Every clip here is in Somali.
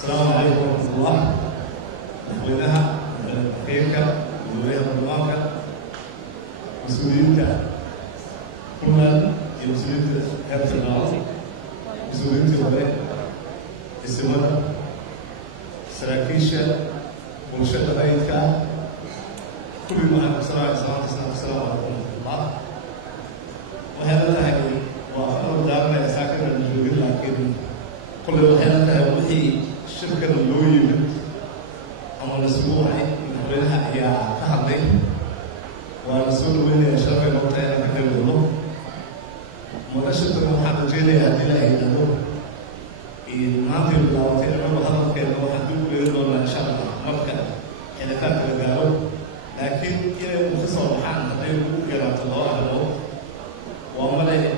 السلام عليكم ورحمة الله. مدحوينها خيرك ودوليها برلمانك مسؤولينك كلنا مسؤولينك هذا النهار مسؤولينك وباقي السمنة سراكيشة ومشهد غايتك كل ما بصراحة السلام عليكم ورحمة الله. وهذا الهدي وأنا دارنا ساكن الجنوب لكن كل هذا وحي شركة اللوي أما الأسبوع نحولها هي كهرباء ورسول وين شركة نقطة كهرباء مناشدة محمد جيلي هذه الأيام ما في بلاوتي أنا بحضر كده وحدود بيقولوا إن شاء الله مركز إذا كان بيقولوا لكن إلى مخصص محل هذي كلام الله عنه وأمره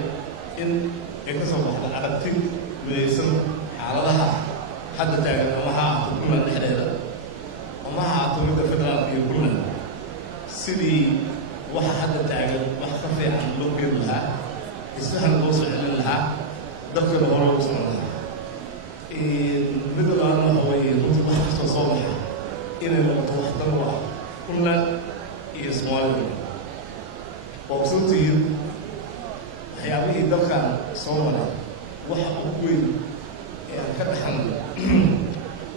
إن يكسر واحد على كتير ويسمى على لها حد تعلم ومها تقول الحديدة ومها تقول الفدرال يقولون سيدي واحد تعلم وحخفي عن لوكين لها يسهل الوصول لها دكتور هو وصل لها بدل أن هو يروح بحث صالح إلى المتوحدة كلنا يسمعون وبصوتي حيامي دكان صومنا وحقوقي كذا حمد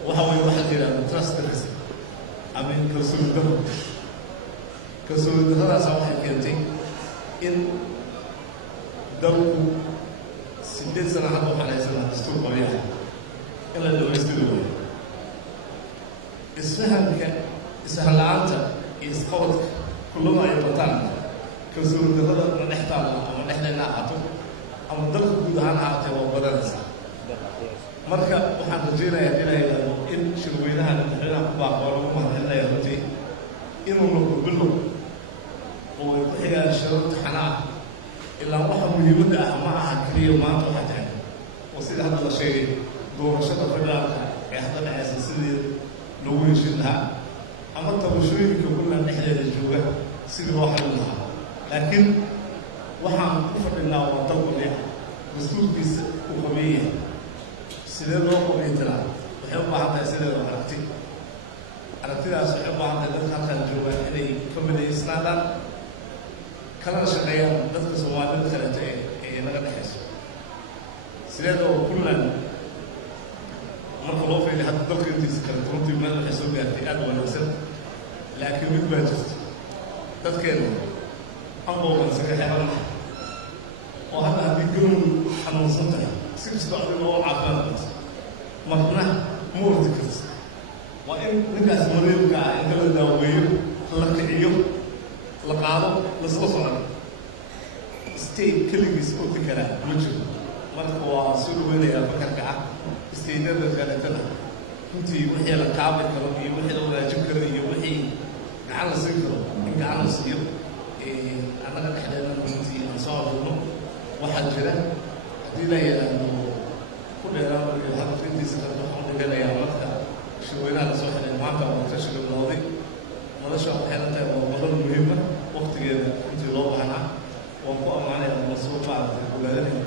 وحوي واحد إلى تراسترس أمين كسول هذا سواء كنتي إن دو سنين سنة هذا وحنا سنة دستور قوية إلا لو يستدلوا إسهل عنك إسقاط كل ما يبطل كسول هذا نحتاج أو نحن نعطيه أما دلك بدهان عطيه وبدرسه marka waxaan rajeynayaa inay in shirweynaha madaxweynaha ku baaqo lagu mahadcelinayo runtii inuu noqdo bilow oo ay ku xigaan shirarka xanaa ilaa waxa muhiimadda ah ma aha keliya maanta waxa tahay oo sida hadda la sheegay doorashada federaalka ee hadda dhacaysa sidii loogu heshin lahaa ama tabashooyinka kulan dhexdeeda jooga sidii loo xalin lahaa laakiin waxaan ku fadhinaa waa dalkani dastuurkiisa uu qabeeyahay sidee loo qabiintiraa waxay u baahan tahay sideeda aragtidaas waxay u baahan tahay dadka halkaan joogaan inay ka midaysnaadaan kalana shaqeeyaan dadka soomaalida kaleeto ee naga dhexayso sideeda oo puntland marka loo fiiriyo hadda dalka intiisa kale runtii meel waxay soo gaartay aad u wanaagsan laakiin mid baa jirta dadkeena ambulance ka xeran oo hadda haddii garow xanuunsan tahay si kastoo adiga oo caafimaad marna ma ordi karti waa in ninkaas mareebka ah inta la daaweeyo la kiciyo la qaado lasla socdo state keligiis ordi karaa ma jiro marka waa soo dhaweynayaa fakarka ah stateyada kaleetana runtii wixii la kaabi karo iyo wixii la wadaajin karo iyo wixii gacan la siin karo in gacan la siiyo annaga dhexdeedna runtii aan soo aruurno waxaa jira haddii la yidhaahdo ku dheeraan iyo hadda intiisa kale waxaan dhiganayaa marka shirweynaha lasoo xidhay maanta waa ka shirweynoodey nolosha waxay la tahay waa madal muhiima waqtigeeda intii loo baahnaa waan ku ammaanaya ama soo maaragtay ogaadanaya